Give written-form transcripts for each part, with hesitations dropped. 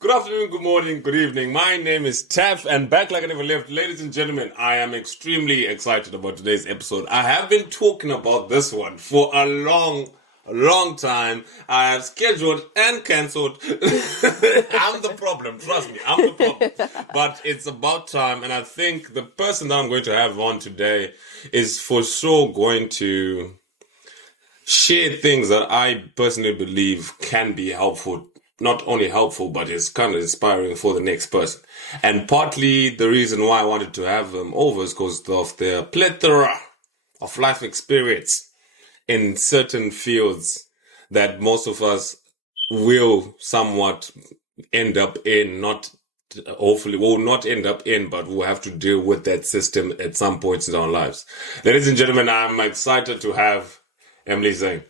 Good afternoon, good morning, good evening. My name is Taff, and back like I never left. Ladies and gentlemen, I am extremely excited about today's episode. I have been talking about this one for a long time. I have scheduled and cancelled. I'm the problem. Trust me, I'm the problem. But it's about time, and I think the person that I'm going to have on today is for sure going to share things that I personally believe can be helpful. Not only helpful, but it's kind of inspiring for the next person. And partly the reason why I wanted to have them over is because of their plethora of life experience in certain fields that most of us will somewhat end up in, hopefully will not end up in, but we'll have to deal with that system at some points in our lives. Ladies and gentlemen, I'm excited to have Emileigh Zane.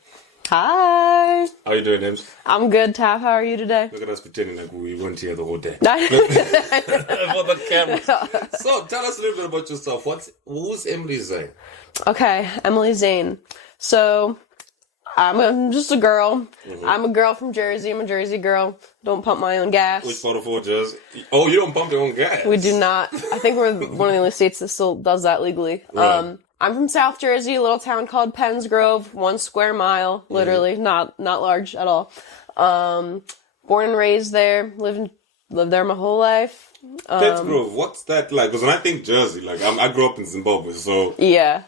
Hi. How you doing, Ems? I'm good, Taff. How are you today? Look at us pretending like we weren't here the whole day. For the camera. So, tell us a little bit about yourself. Who's Emileigh Zane? Okay, Emileigh Zane. So, I'm just a girl. Mm-hmm. I'm a girl from Jersey. I'm a Jersey girl. Don't pump my own gas. Which part of Jersey? Oh, you don't pump your own gas? We do not. I think we're one of the only states that still does that legally. Right. I'm from South Jersey, a little town called Penns Grove, 1 square mile, literally, not large at all. Born and raised there, lived there my whole life. Penns Grove, what's that like? Because when I think Jersey, like I grew up in Zimbabwe, so Yeah.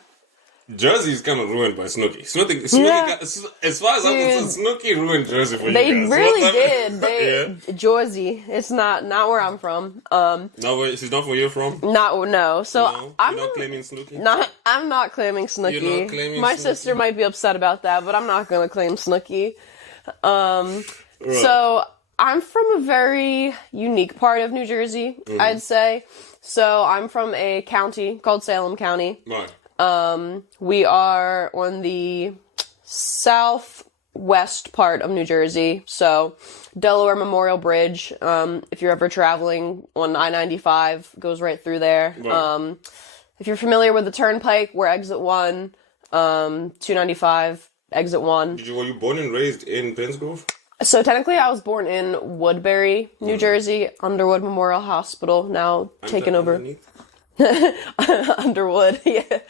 Jersey is kind of ruined by Snooki. Snooki Yeah. as far as I'm concerned, Snooki ruined Jersey for They you guys. really did. Jersey. It's not where I'm from. No, wait, she's not where you're from? No. So No? I'm You're not claiming Snooki? I'm not claiming Snooki. You're not claiming My Snooki? sister might be upset about that, but I'm not gonna claim Snooki. Right. So I'm from a very unique part of New Jersey, I'd say. So I'm from a county called Salem County. Right. We are on the southwest part of New Jersey, so Delaware Memorial Bridge. If you're ever traveling on I-95, goes right through there. Right. If you're familiar with the Turnpike, we're exit 1, 295, exit 1. Were you born and raised in Penns Grove? So technically I was born in Woodbury, New Jersey, Underwood Memorial Hospital, now taken over. Underneath? Underwood, yeah.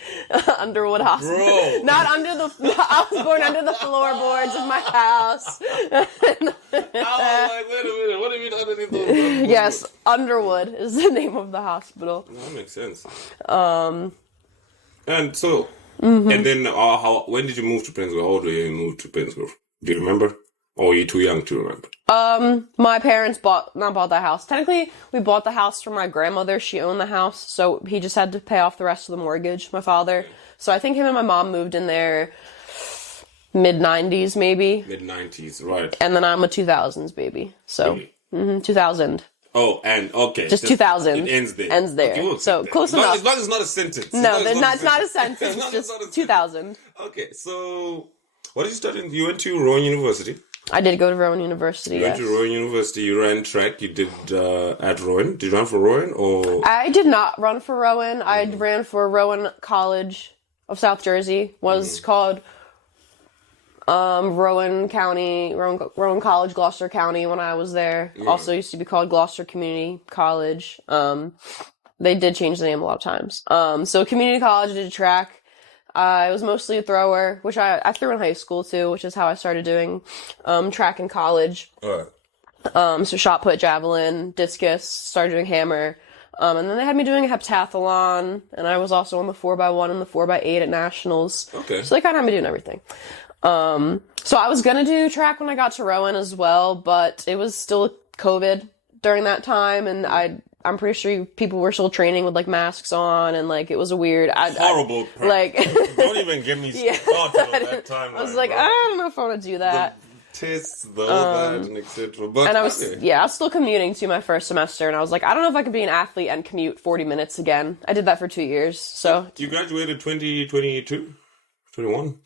Underwood Hospital. Bro. Not under the... I was born under the floorboards of my house. I was like, wait a minute, what do you mean underneath those? Yes, Underwood is the name of the hospital. That makes sense. And so, and then when did you move to Penns Grove? How old were you when you moved to Penns Grove? Do you remember? Or were you too young to remember? My parents bought the house. Technically, we bought the house from my grandmother. She owned the house, so he just had to pay off the rest of the mortgage, my father. So I think him and my mom moved in there mid-90s, maybe. Mid-90s, right. And then I'm a 2000s baby. So, Really? 2000. Oh, and okay. Just 2000. It ends there. Ends there. Okay, So, close enough. It's not a sentence. No, it's not a sentence. It's It's just not a 2000. Okay, so what did you study? You went to Rowan University. I did go to Rowan University, You went to Rowan University. You ran track. You did at Rowan. Did you run for Rowan or? I did not run for Rowan. I ran for Rowan College of South Jersey. Was called Rowan College, Gloucester County when I was there. Yeah. Also used to be called Gloucester Community College. They did change the name a lot of times. So community college, I did track. I was mostly a thrower, which I threw in high school too, which is how I started doing track in college. All right. So shot put, javelin, discus, started doing hammer. And then they had me doing a heptathlon, and I was also on the 4x1 and the 4x8 at nationals. Okay. So they kind of had me doing everything. So I was gonna do track when I got to Rowan as well, but it was still COVID during that time, and I'm pretty sure people were still training with like masks on, and like it was a weird, Horrible. like. Don't even get me started on that time. I was like, I don't know if I want to do that. The tests, all that, and etc. But And I was still commuting to my first semester, and I was like, I don't know if I could be an athlete and commute 40 minutes again. I did that for 2 years, so. You graduated 2022, 21.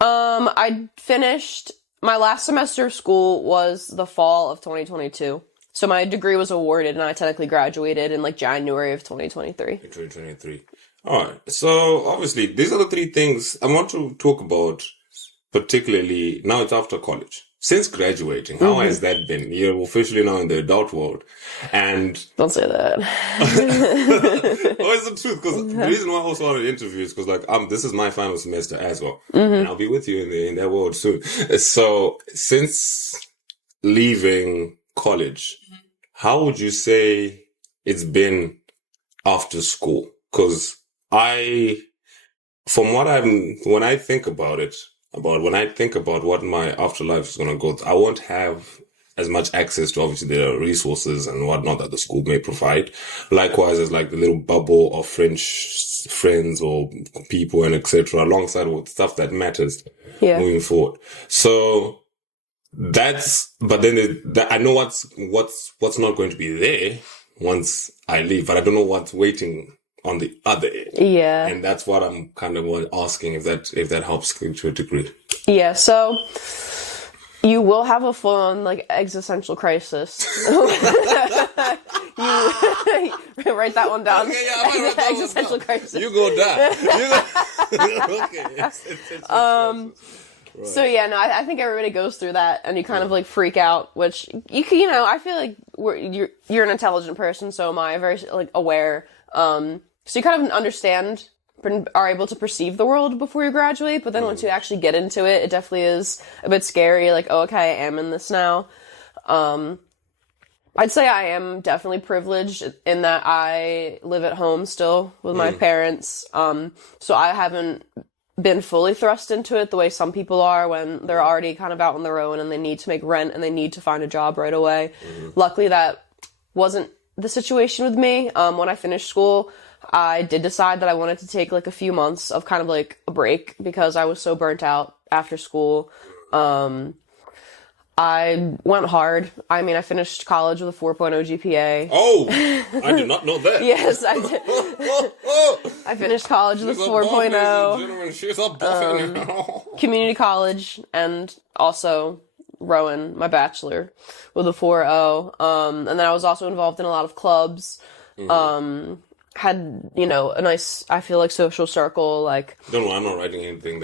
I finished my last semester of school was the fall of 2022. So my degree was awarded, and I technically graduated in like January of 2023. 2023. All right. So obviously, these are the three things I want to talk about. Particularly now, it's after college. since graduating, how has that been? You're officially now in the adult world, and Don't say that. oh, it's the truth. Because the reason why I also wanted to interview is because, like, this is my final semester as well, and I'll be with you in that world soon. So, since leaving college, how would you say it's been after school? Because when I think about what my afterlife is going to go through, I won't have as much access to obviously the resources and whatnot that the school may provide. Likewise, as like the little bubble of friends or people and etc. alongside with stuff that matters moving forward. So but then I know what's not going to be there once I leave, but I don't know what's waiting on the other end. Yeah. And that's what I'm kind of asking, if that helps to a degree. Yeah, so you will have a full-on, like, existential crisis. You write that one down. Okay, yeah, I might write that existential one down. crisis. You go die. Okay. Right. So yeah, no, I think everybody goes through that, and you kind of like freak out, which I feel like you're an intelligent person, so am I, very like aware. So you kind of understand, are able to perceive the world before you graduate, but then once you actually get into it, it definitely is a bit scary. Like, oh, okay, I am in this now. I'd say I am definitely privileged in that I live at home still with my parents. So I haven't been fully thrust into it the way some people are when they're already kind of out on their own and they need to make rent and they need to find a job right away. Luckily, that wasn't the situation with me. When I finished school, I did decide that I wanted to take like a few months of kind of like a break because I was so burnt out after school. I went hard. I mean, I finished college with a 4.0 GPA. Oh, I did not know that. Yes, I did. I finished college with a 4.0. She's a buffing. Community college, and also Rowan, my bachelor, with a 4.0. And then I was also involved in a lot of clubs. Had, a nice, I feel like, social circle, like... Don't worry, I'm not writing anything.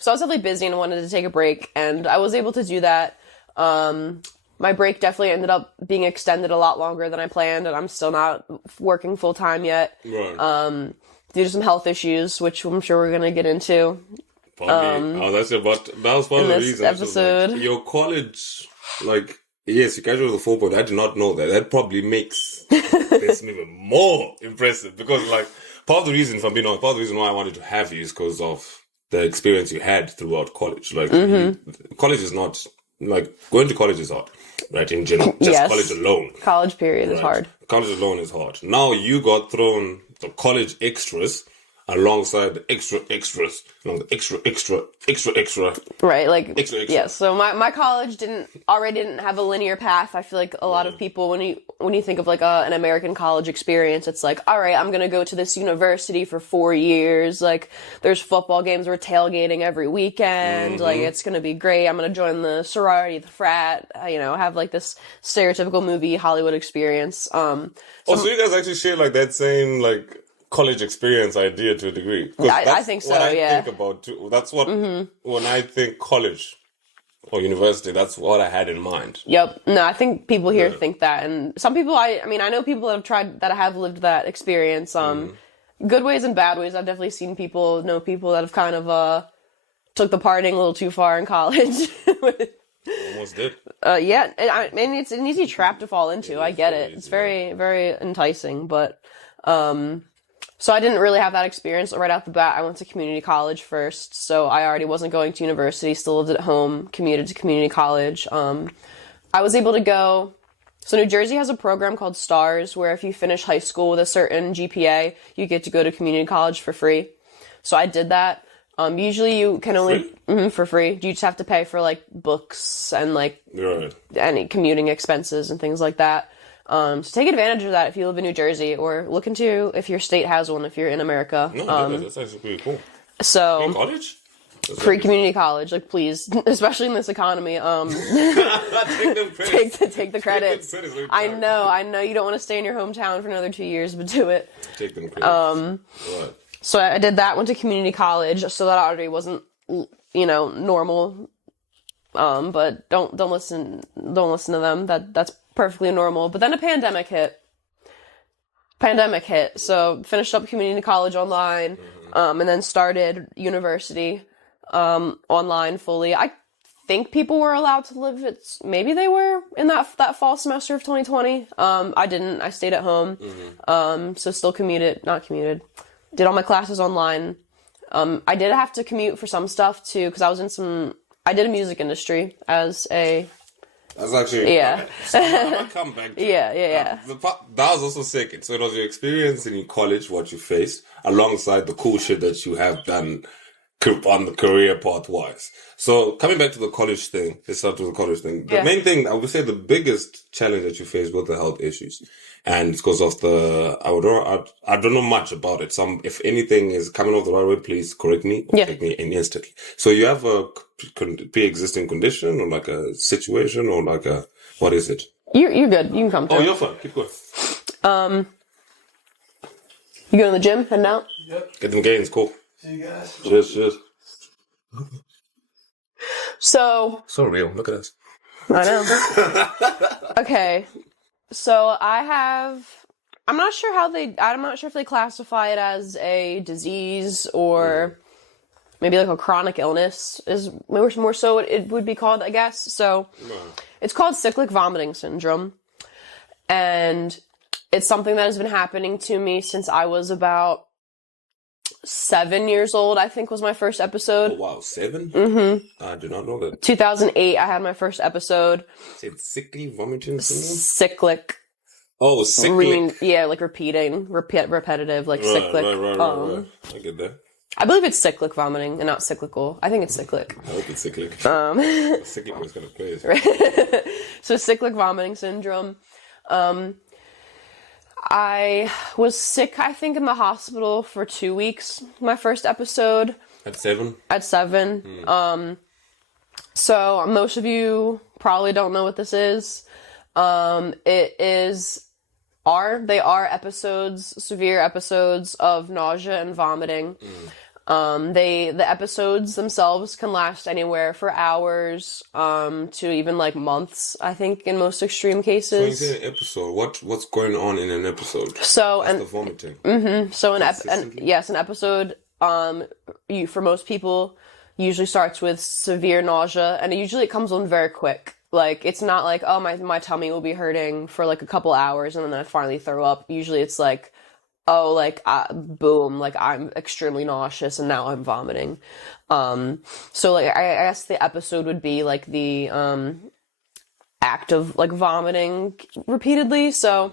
So I was definitely busy and wanted to take a break, and I was able to do that. My break definitely ended up being extended a lot longer than I planned, and I'm still not working full-time yet. Right. Due to some health issues, which I'm sure we're going to get into. That was one of the reasons. Episode. Like, your college, like... Yes, you graduated with a 4.0. I did not know that. That probably makes this even more impressive because, like, part of the reason why I wanted to have you is because of the experience you had throughout college. Like, college is not, like, going to college is hard, right, in general. Just college alone. College period is hard. College alone is hard. Now you got thrown the college extras alongside the extras, extra. Right, like, extra. Yeah, so my college already didn't have a linear path. I feel like a lot of people, when you think of like an American college experience, it's like, all right, I'm going to go to this university for 4 years. Like, there's football games, we're tailgating every weekend. Like, it's going to be great. I'm going to join the sorority, the frat, have like this stereotypical movie Hollywood experience. So you guys actually share like that same, like, college experience idea to a degree. I think so, yeah. Think about too. That's what, when I think college or university, that's what I had in mind. Yep. No, I think people here think that. And some people, I know people that have lived that experience. Good ways and bad ways. I've definitely seen know people that have kind of took the partying a little too far in college. Almost did. Yeah. It's an easy trap to fall into. I get it. It's very, very enticing, but... So I didn't really have that experience right out the bat. I went to community college first, so I already wasn't going to university, still lived at home, commuted to community college. I was able to go... So New Jersey has a program called STARS, where if you finish high school with a certain GPA, you get to go to community college for free. So I did that. Usually you can only... for free. You just have to pay for, like, books and, like, any commuting expenses and things like that. So take advantage of that if you live in New Jersey, or look into if your state has one if you're in America. No, that's actually pretty cool. So in college? Free community college, like, please, especially in this economy. Take them credits. Take the credits. I know you don't want to stay in your hometown for another 2 years, but do it. Take them credits. Right. So I did that, went to community college, so that already wasn't, normal. But don't listen to them. That's perfectly normal. But then a pandemic hit. So finished up community college online, and then started university online fully. I think people were allowed to live. Maybe they were in that fall semester of 2020. I didn't. I stayed at home. So still not commuted. Did all my classes online. I did have to commute for some stuff too, because I did a music industry as a. That's actually So I'm gonna come back to yeah. That was also second. So it was your experience in college, what you faced, alongside the cool shit that you have done on the career path wise. So coming back to the college thing, let's start with the college thing. The main thing, I would say the biggest challenge that you faced were the health issues. And it's because of I don't know much about it. If anything is coming off the right way, please correct me or take me in instantly. So you have a pre-existing condition or like a situation or like what is it? You're good. You can come through. Oh, you're fine. Keep going. You going to the gym, heading out? Yep. Get them gains, cool. See you guys. Cheers. So real. Look at us. I know. Okay. So I'm not sure if they classify it as a disease or maybe like a chronic illness is more so it would be called, I guess. So it's called cyclic vomiting syndrome. And it's something that has been happening to me since I was about 7 years old, I think was my first episode. Oh, wow, 7? Mm-hmm. I do not know that. 2008, I had my first episode. It's cyclic vomiting syndrome? Cyclic. Oh, cyclic. Like repeating, repetitive, like cyclic. Right. I get that. I believe it's cyclic vomiting and not cyclical. I think it's cyclic. I hope it's cyclic. Cyclic was gonna play it. So cyclic vomiting syndrome. I was sick, I think, in the hospital for 2 weeks. My first episode. At 7? At 7. So most of you probably don't know what this is. They are episodes, severe episodes of nausea and vomiting. The episodes themselves can last anywhere for hours, to even like months, I think, in most extreme cases. So when you say an episode, what's going on in an episode? So the vomiting. So an episode, for most people usually starts with severe nausea, and it comes on very quick. Like, it's not like, oh, my tummy will be hurting for like a couple hours and then I finally throw up. Usually it's like, oh, like, boom, like, I'm extremely nauseous and now I'm vomiting. So, like, I guess the episode would be, like, the act of, like, vomiting repeatedly. So,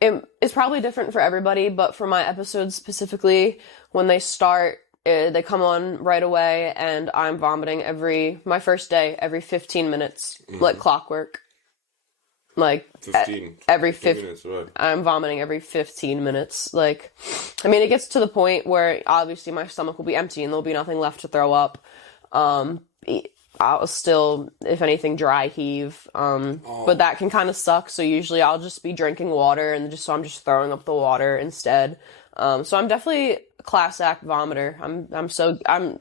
it's probably different for everybody, but for my episodes specifically, when they start, they come on right away, and I'm vomiting my first day, every 15 minutes, like clockwork. Like, 15 minutes, right. I'm vomiting every 15 minutes. Like, I mean, it gets to the point where obviously my stomach will be empty and there'll be nothing left to throw up. I'll still, if anything, dry heave. But that can kind of suck. So usually I'll just be drinking water and I'm just throwing up the water instead. So I'm definitely a class act vomiter.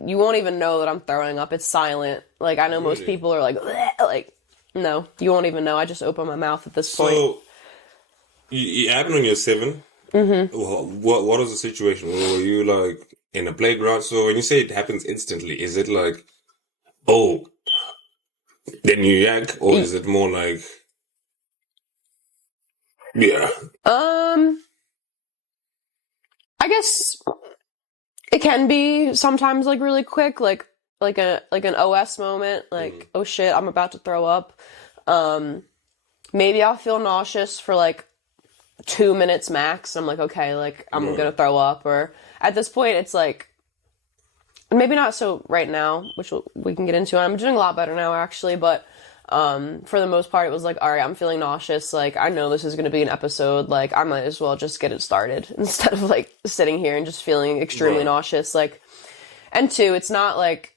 You won't even know that I'm throwing up. It's silent. Like, I know Really? most people are like, no, you won't even know. I just open my mouth at this point. So, you happened when you're 7. Mm-hmm. What was the situation? Were you, like, in a playground? So when you say it happens instantly, is it like, oh, then you yak? Or is it more like, yeah? I guess it can be sometimes, like, really quick, like an OS moment, like, oh shit, I'm about to throw up. Maybe I'll feel nauseous for like 2 minutes max. I'm like, okay, like, I'm gonna throw up. Or at this point, it's like, maybe not so right now, which we can get into. I'm doing a lot better now, actually, but for the most part, it was like, all right, I'm feeling nauseous. Like, I know this is going to be an episode. Like, I might as well just get it started instead of like sitting here and just feeling extremely nauseous. Like, and two, it's not like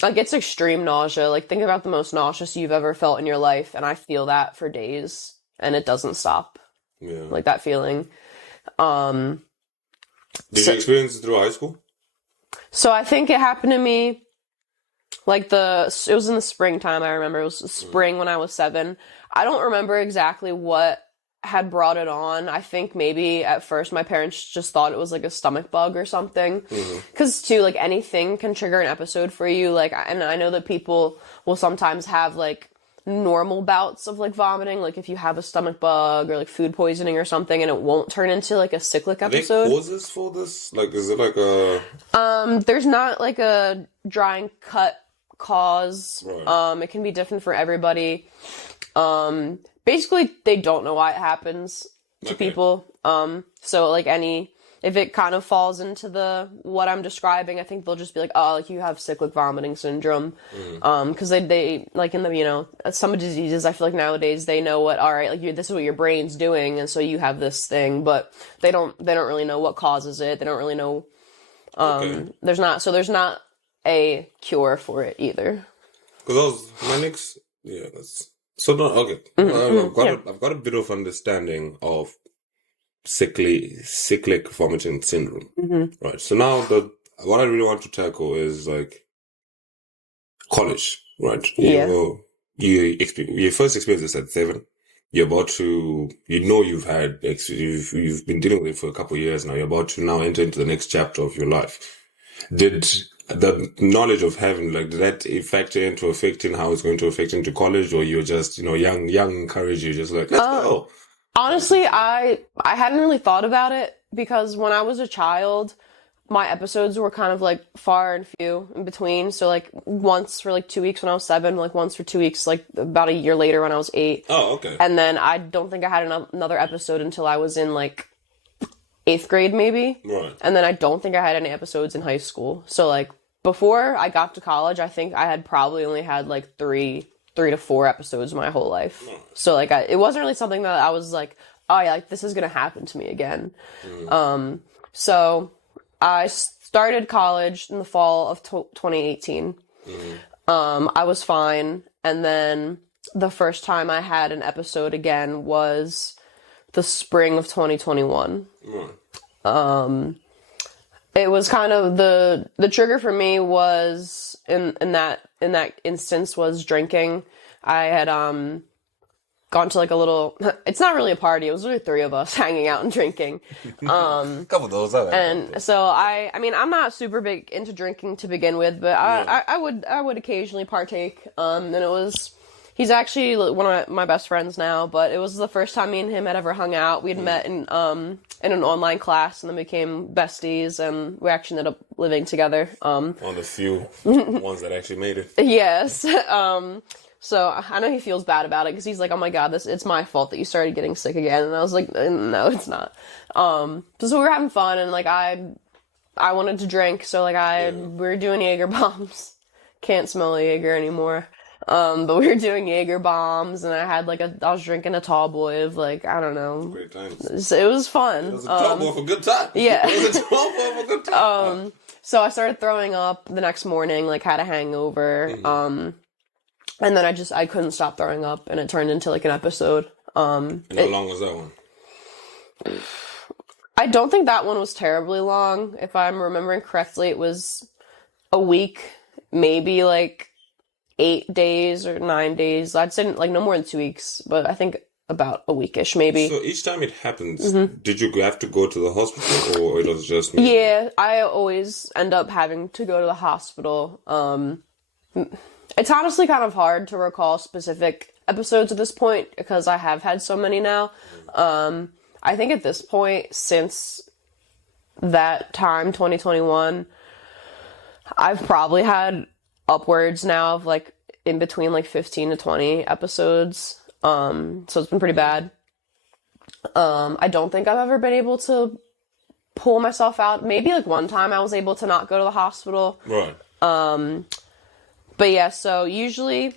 it's extreme nausea. Like, think about the most nauseous you've ever felt in your life, and I feel that for days, and it doesn't stop. Yeah. Like, that feeling. Did you experience it through high school? So I think it happened to me Like it was in the springtime, I remember. It was spring when I was 7. I don't remember exactly what had brought it on. I think maybe at first my parents just thought it was like a stomach bug or something. Because too, like anything can trigger an episode for you. Like, and I know that people will sometimes have like normal bouts of like vomiting, like if you have a stomach bug or like food poisoning or something, and it won't turn into like a cyclic episode. Are there causes for this? Like, is it like a... There's not like a dry and cut cause. Right. It can be different for everybody. Basically, they don't know why it happens to people. So like if it kind of falls into what I'm describing, I think they'll just be like, oh, like you have cyclic vomiting syndrome. Because they like in the, some diseases, I feel like nowadays they know what, all right, like this is what your brain's doing, and so you have this thing, but they don't really know what causes it. They don't really know. There's not a cure for it either. Because my next, that's so no, okay. I've got a bit of understanding of cyclic vomiting syndrome. Right. So now what I really want to tackle is like college, right? You first experience this at 7. You're about to, you've been dealing with it for a couple of years now. You're about to now enter into the next chapter of your life. Did the knowledge of having, like, did that factor into affecting how it's going to affect into college, or you're just, young courage, you're just like, let's go? Honestly, I hadn't really thought about it, because when I was a child, my episodes were kind of like far and few in between. So like once for like 2 weeks when I was 7, like once for 2 weeks, like about a year later when I was 8. Oh, okay. And then I don't think I had another episode until I was in like 8th grade maybe. Right. And then I don't think I had any episodes in high school. So like before I got to college, I think I had probably only had like 3 to 4 episodes my whole life. Oh. So like it wasn't really something that I was like, oh yeah, like this is gonna happen to me again. So I started college in the fall of 2018. I was fine, and then the first time I had an episode again was the spring of 2021. It was kind of the trigger for me was in that instance was drinking. I had gone to like a little, it's not really a party, it was really 3 of us hanging out and drinking. A couple of those. And so I mean, I'm not super big into drinking to begin with, but I would occasionally partake. And he's actually one of my best friends now, but it was the first time me and him had ever hung out. We'd met in an online class and then became besties, and we actually ended up living together. On the few ones that actually made it. Yes. So I know he feels bad about it because he's like, oh my god, it's my fault that you started getting sick again. And I was like, no, it's not. So we were having fun, and like I wanted to drink, so like we were doing Jaeger bombs. Can't smell Jaeger anymore. But we were doing Jaeger bombs, and I had I was drinking a tall boy of like, I don't know. Great times. It was fun. It was a tall boy for good time. Yeah. It was a tall boy for good time. So I started throwing up the next morning, like had a hangover. And then I couldn't stop throwing up, and it turned into like an episode. And how long was that one? I don't think that one was terribly long. If I'm remembering correctly, it was a week, maybe like 8 days or 9 days. I'd say like no more than 2 weeks, but I think about a weekish maybe. So each time it happens, did you have to go to the hospital, or it was just me? Yeah, I always end up having to go to the hospital. It's honestly kind of hard to recall specific episodes at this point because I have had so many now. I think at this point, since that time, 2021, I've probably had upwards now of like in between like 15 to 20 episodes. So it's been pretty bad. I don't think I've ever been able to pull myself out. Maybe like one time I was able to not go to the hospital. Right. But yeah, so usually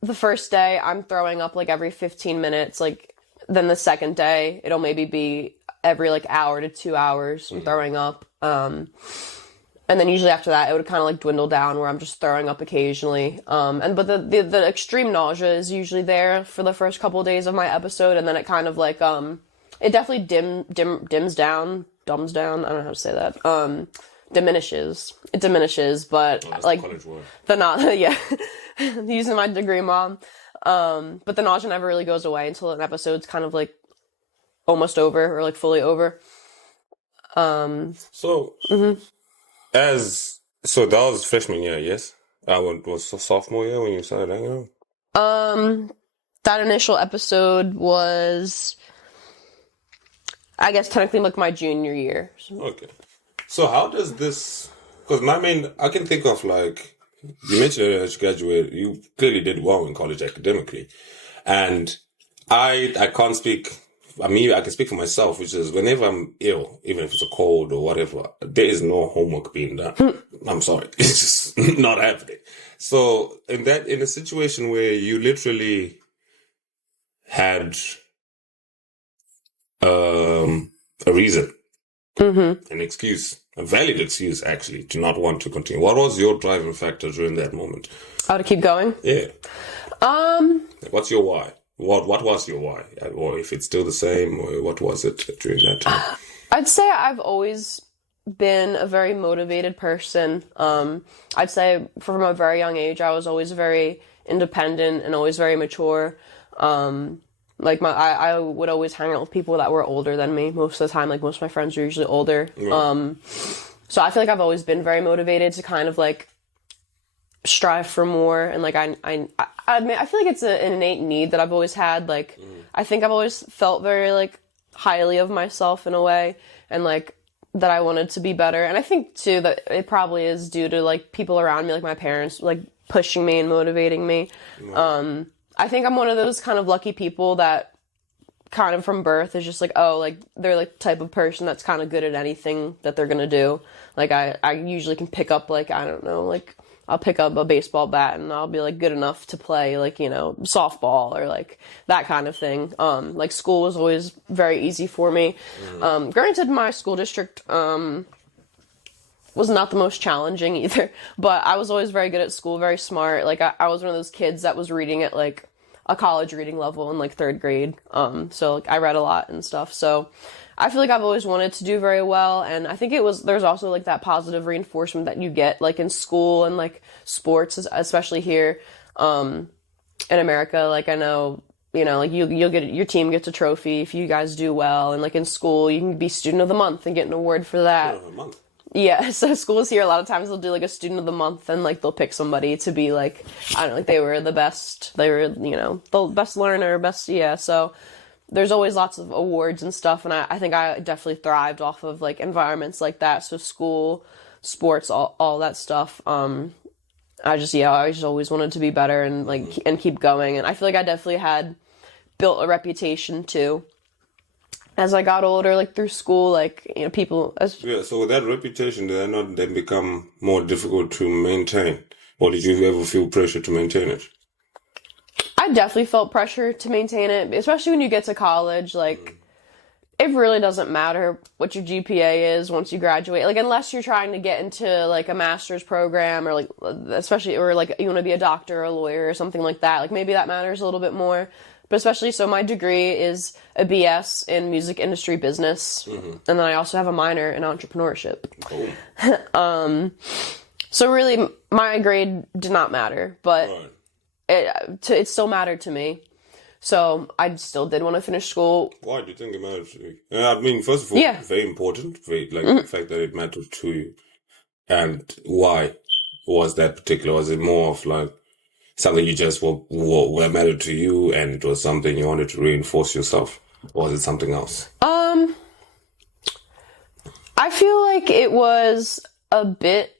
the first day I'm throwing up like every 15 minutes, like then the second day it'll maybe be every like hour to 2 hours I'm throwing up. And then usually after that it would kind of like dwindle down where I'm just throwing up occasionally. But the extreme nausea is usually there for the first couple of days of my episode, and then it kind of like it definitely dumbs down. I don't know how to say that. diminishes. It diminishes, but That's like the college word. the nausea, yeah, using my degree, mom. But the nausea never really goes away until an episode's kind of like almost over or like fully over. So, so that was freshman year, yes? Was sophomore year when you started hanging out? That initial episode was, I guess, technically like my junior year. Okay. So how does this? Because I can think of like you mentioned earlier that you graduated. You clearly did well in college academically, and I can't speak. I mean, I can speak for myself, which is whenever I'm ill, even if it's a cold or whatever, there is no homework being done. I'm sorry, it's just not happening. So in a situation where you literally had a reason, an excuse, a valid excuse actually, to not want to continue. What was your driving factor during that moment? Oh, to keep going? Yeah. What's your why? What was your why? Or if it's still the same, or what was it during that time? I'd say I've always been a very motivated person. I'd say from a very young age, I was always very independent and always very mature. Like I would always hang out with people that were older than me most of the time. Like most of my friends were usually older. Right. So I feel like I've always been very motivated to kind of like strive for more. And like I admit, I feel like it's an innate need that I've always had. Like I think I've always felt very like highly of myself in a way, and like that I wanted to be better. And I think too that it probably is due to like people around me, like my parents, like pushing me and motivating me. Right. I think I'm one of those kind of lucky people that kind of from birth is just like, oh, like they're like the type of person that's kind of good at anything that they're gonna do. Like I usually can pick up like, I don't know, like I'll pick up a baseball bat and I'll be like good enough to play like, you know, softball or like that kind of thing. Like school was always very easy for me. Granted, my school district was not the most challenging either, but I was always very good at school, very smart. Like I was one of those kids that was reading at like a college reading level in like third grade. So like I read a lot and stuff. So I feel like I've always wanted to do very well. And I think there's also like that positive reinforcement that you get like in school and like sports, especially here, in America. Like I know, you know, like you'll get, your team gets a trophy if you guys do well. And like in school, you can be student of the month and get an award for that. Yeah, so schools here, a lot of times they'll do like a student of the month and like they'll pick somebody to be like, I don't know, like they were the best, they were, you know, the best learner, best, yeah. So there's always lots of awards and stuff. And I think I definitely thrived off of like environments like that. So school, sports, all that stuff. I just always wanted to be better and like, and keep going. And I feel like I definitely had built a reputation too. As I got older, like through school, like, you know, people... So with that reputation, did that not then become more difficult to maintain? Or did you ever feel pressure to maintain it? I definitely felt pressure to maintain it, especially when you get to college. Like, it really doesn't matter what your GPA is once you graduate. Like, unless you're trying to get into, like, a master's program or, like, especially, or, like, you want to be a doctor or a lawyer or something like that. Like, maybe that matters a little bit more. But especially, so my degree is a BS in music industry business. And then I also have a minor in entrepreneurship. So really, my grade did not matter, but it still mattered to me. So I still did want to finish school. Why do you think it mattered to you? I mean, first of all, very important, the fact that it mattered to you. And why was that particular? Was it more of like something you just were mattered to you and it was something you wanted to reinforce yourself? Or was it something else? I feel like it was a bit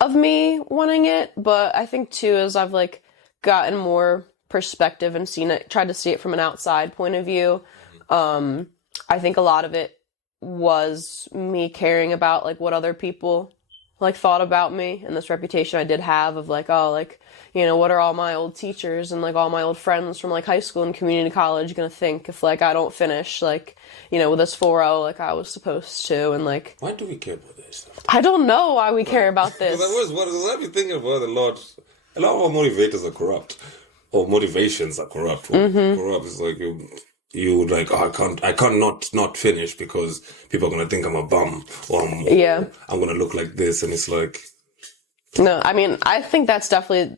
of me wanting it, but I think too, as I've like gotten more perspective and tried to see it from an outside point of view, I think a lot of it was me caring about like what other people like thought about me and this reputation I did have of like, oh, like, you know, what are all my old teachers and like all my old friends from like high school and community college gonna think if like I don't finish like, you know, with this 4.0 like I was supposed to, and like, why do we care about this stuff? I don't know why we care about this. I've been thinking about a lot of our motivators are corrupt, or motivations are corrupt. Corrupt is like you would like, oh, I can't not finish because people are gonna think I'm a bum, or I'm gonna look like this, and it's like, no, I mean, I think that's definitely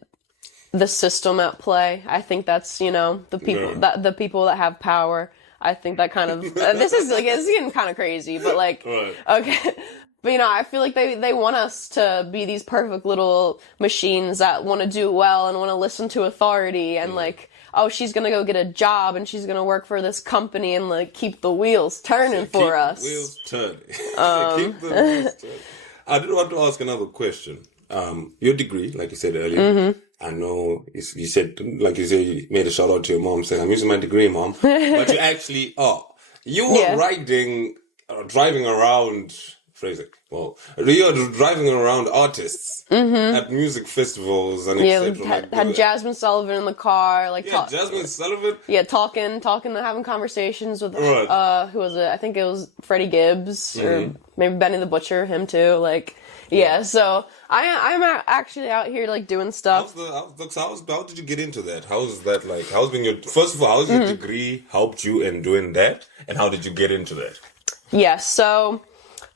the system at play. I think that's, the people the people that have power. I think that kind of this is like, it's getting kind of crazy, but like, okay. But I feel like they want us to be these perfect little machines that want to do well and want to listen to authority and like, oh, she's gonna go get a job and she's gonna work for this company and like keep the wheels turning for us. The wheels turning. Keep the wheels turning. I did want to ask another question. Your degree, like you said earlier, I know you said, like you said, you made a shout out to your mom saying, I'm using my degree, mom. But you actually are. You were driving around, phrase it, well, you're driving around artists at music festivals and etc. Had Jasmine Sullivan in the car, like Jasmine Sullivan. Yeah, talking, having conversations with who was it? I think it was Freddie Gibbs or maybe Benny the Butcher, him too. Like, so I'm actually out here like doing stuff. How did you get into that? How's that like? First of all, how's your degree helped you in doing that, and how did you get into that? Yeah, so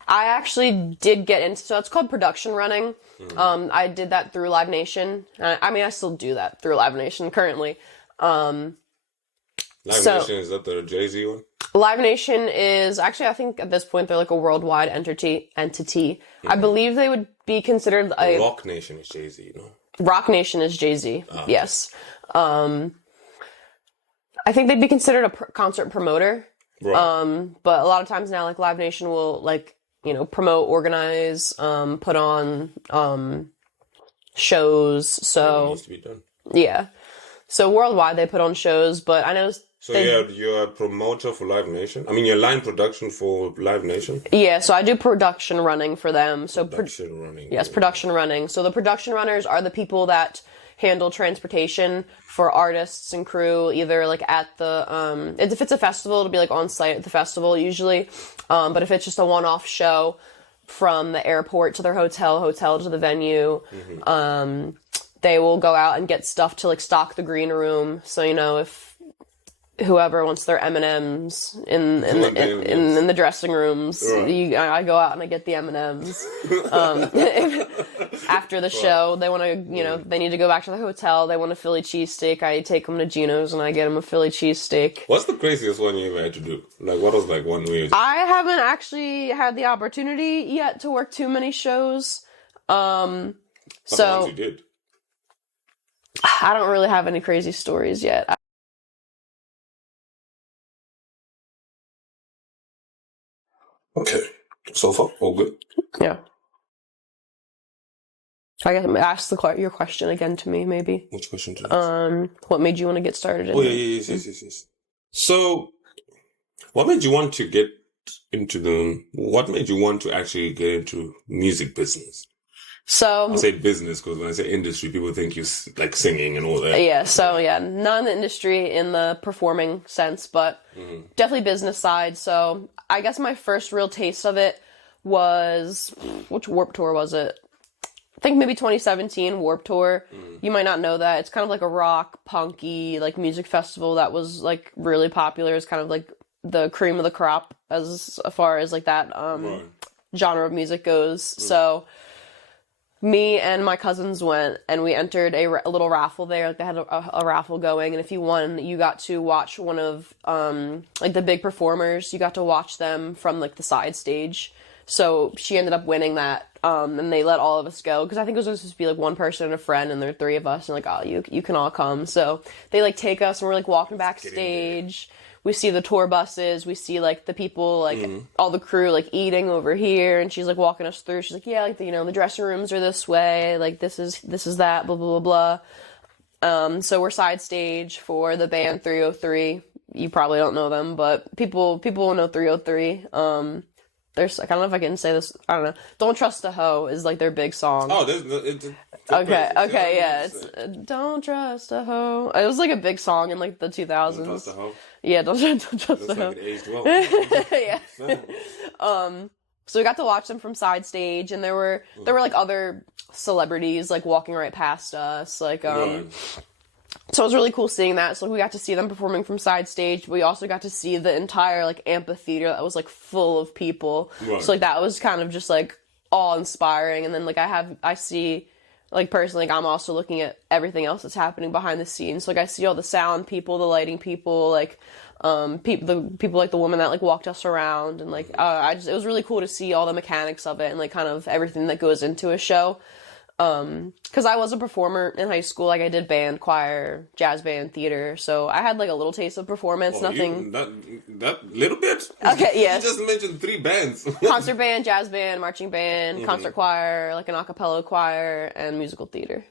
I actually did get into, so it's called production running. I did that through Live Nation. I mean, I still do that through Live Nation currently. Live Nation, is that the Jay-Z one? Live Nation is, actually, I think at this point they're like a worldwide entity. I believe they would be considered a... Rock Nation is Jay-Z, no? Rock Nation is Jay-Z, yes. I think they'd be considered a concert promoter. Right. But a lot of times now, like, Live Nation will, like, promote, organize, put on, shows, so... It needs to be done. Yeah. So worldwide they put on shows, but I know... So you're a promoter for Live Nation? I mean, you're line production for Live Nation? Yeah, so I do production running for them. So production running. Yes, production running. So the production runners are the people that handle transportation for artists and crew, either like at the, if it's a festival, it'll be like on site at the festival usually. But if it's just a one-off show from the airport to their hotel to the venue, they will go out and get stuff to like stock the green room. So, if whoever wants their M&Ms in the dressing rooms, I go out and I get the M&Ms. After the show, they want to, they need to go back to the hotel. They want a Philly cheesesteak. I take them to Gino's and I get them a Philly cheesesteak. What's the craziest one you ever had to do? Like, what was like one way? I haven't actually had the opportunity yet to work too many shows. But the ones you did. I don't really have any crazy stories yet. Okay. So far, all good? Yeah. I guess ask your question again to me, maybe. Which question to ask? What made you want to get started? Yes. So, what made you want to get into what made you want to actually get into music business? So... I say business because when I say industry, people think you like singing and all that. Yeah, not in the industry in the performing sense, but definitely business side. So I guess my first real taste of it was, which Warped Tour was it? I think maybe 2017 Warped Tour. You might not know that. It's kind of like a rock, punky, like music festival that was like really popular. It's kind of like the cream of the crop as far as like that genre of music goes. So me and my cousins went, and we entered a little raffle there. Like they had a raffle going, and if you won, you got to watch one of like the big performers. You got to watch them from like the side stage. So she ended up winning that, and they let all of us go because I think it was supposed to be like one person and a friend, and there were three of us, and like, oh, you can all come. So they like take us, and we're like walking backstage. We see the tour buses, we see, like, the people, like, all the crew, like, eating over here, and she's, like, walking us through. She's like, yeah, like, the dressing rooms are this way, like, this is that, blah, blah, blah, blah. So we're side stage for the band 303. You probably don't know them, but people will know 303. There's, I don't know if I can say this, I don't know. Don't Trust a Hoe is, like, their big song. Oh, okay, yeah, it's Don't Trust a Hoe. It was, like, a big song in, like, the 2000s. Don't Trust a Hoe? Yeah, Don't Trust a Hoe. Like it aged well. Yeah. So we got to watch them from side stage, and there were like, other celebrities, like, walking right past us, like, So it was really cool seeing that. So we got to see them performing from side stage. We also got to see the entire like amphitheater that was like full of people. Right. So like that was kind of just like awe-inspiring. And then like I see like personally, like I'm also looking at everything else that's happening behind the scenes. So, like I see all the sound people, the lighting people, like the people like the woman that like walked us around, and like it was really cool to see all the mechanics of it and like kind of everything that goes into a show. Because I was a performer in high school, like I did band, choir, jazz band, theater, so I had like a little taste of performance. Nothing. That little bit. Okay, yeah. You just mentioned 3 bands. Concert band, jazz band, marching band, concert choir, like an a cappella choir, and musical theater.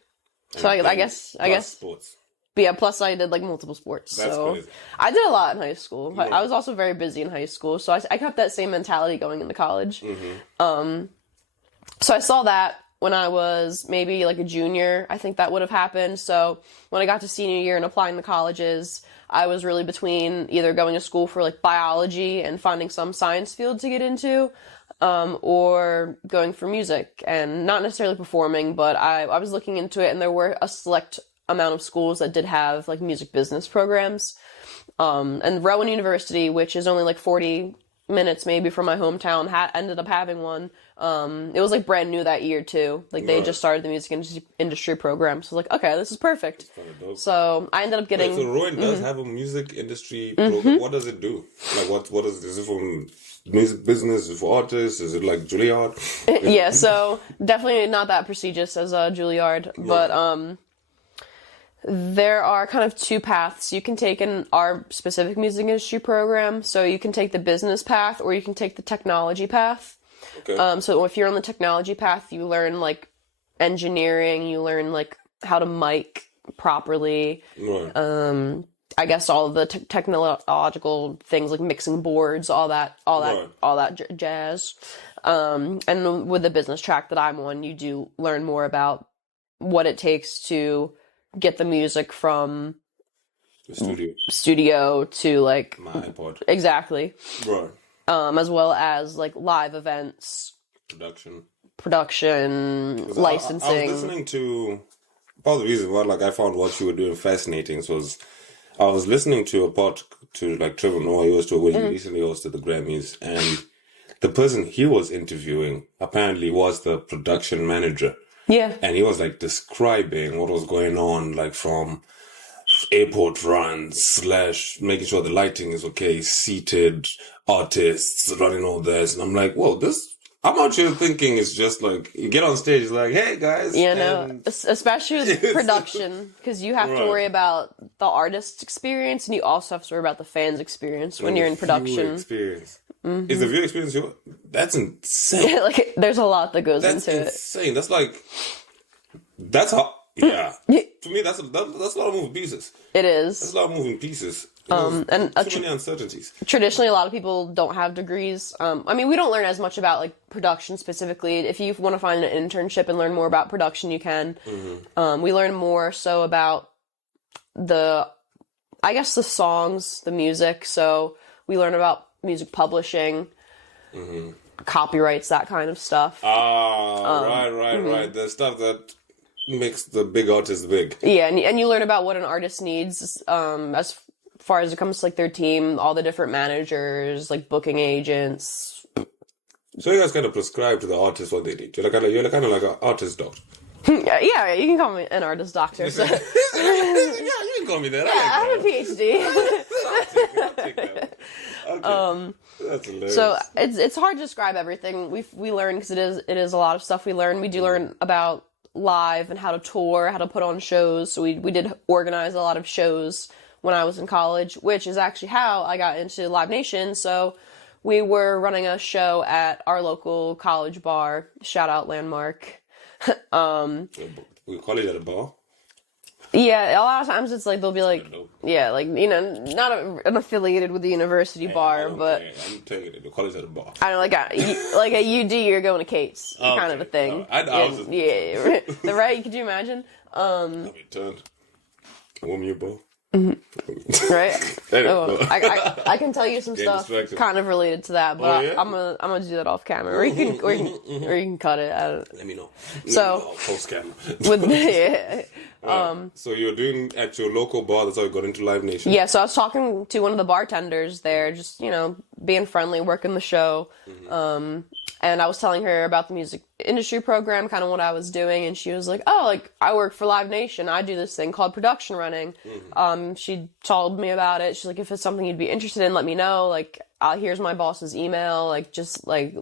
So I guess sports. But yeah, plus I did like multiple sports. That's so crazy. I did a lot in high school. Right. I was also very busy in high school, so I kept that same mentality going into college. So I saw that when I was maybe like a junior. I think that would have happened. So when I got to senior year and applying to colleges, I was really between either going to school for like biology and finding some science field to get into, or going for music, and not necessarily performing, but I was looking into it, and there were a select amount of schools that did have like music business programs. And Rowan University, which is only like 40 minutes maybe from my hometown, ended up having one. It was like brand new that year too. Like they just started the music industry program. So I was like, okay, this is perfect. So I ended up getting. Wait, so Rowan does have a music industry program. What does it do? Like what is it from music business? Is it for artists? Is it like Juilliard? Yeah, so definitely not that prestigious as Juilliard, but there are kind of 2 paths you can take in our specific music industry program. So you can take the business path, or you can take the technology path. Okay. So if you're on the technology path, you learn like engineering, you learn like how to mic properly. Right. I guess all of the technological things like mixing boards, all that jazz. And with the business track that I'm on, you do learn more about what it takes to get the music from the studio to like my iPod. Exactly. Right. As well as like live events, production, licensing. I was listening to part of the reason why like I found what you were doing fascinating was I was listening to a pod to like Trevor Noah. He was to when he recently hosted the Grammys, and the person he was interviewing apparently was the production manager. Yeah. And he was like describing what was going on, like from airport runs / making sure the lighting is okay, seated artists running all this. And I'm like, whoa, I'm out here thinking it's just like, you get on stage, it's like, hey guys. Yeah, no, especially with production, because you have to worry about the artist's experience, and you also have to worry about the fans' experience when you're in production. Experience. Is the viewer experience that's insane. Like, there's a lot that goes That's into insane. That's like, that's how, yeah. To me, that's a lot of moving pieces. It is. That's a lot of moving pieces. And too many uncertainties. Traditionally, a lot of people don't have degrees. I mean, we don't learn as much about like production specifically. If you want to find an internship and learn more about production, you can. We learn more so about the songs, the music. So we learn about music publishing, copyrights, that kind of stuff. Right. The stuff that makes the big artist big. Yeah, and you learn about what an artist needs as far as it comes to like their team, all the different managers, like booking agents. So you guys kind of prescribe to the artist what they need. You're kind of like an artist doctor. Yeah, you can call me an artist doctor. So. Yeah, you can call me that. Yeah, I have a PhD. I'll take that. Okay. That's hilarious. So it's hard to describe everything we learn, because it is a lot of stuff we learn. We do learn about live and how to tour, how to put on shows. So we did organize a lot of shows when I was in college, which is actually how I got into Live Nation. So we were running a show at our local college bar. Shout out Landmark. We call it at a bar. Yeah, a lot of times it's like they'll be like, yeah, like, you know, not an affiliated with the university bar, but I'm telling you, they call it at a bar. I don't know, like a UD, you're going to Kate's kind of a thing. Yeah, right? Could you imagine? I'll be turned. A woman you both. Right? Anyway, I can tell you some stuff kind of related to that, but I'm gonna do that off camera, or you can cut it. Let me know. So post camera. So you're doing at your local bar, that's how you got into Live Nation? Yeah, so I was talking to one of the bartenders there, just, being friendly, working the show. And I was telling her about the music industry program, kind of what I was doing, and she was like, oh, like, I work for Live Nation. I do this thing called production running. She told me about it. She's like, if it's something you'd be interested in, let me know. Like, here's my boss's email. Like, just, like,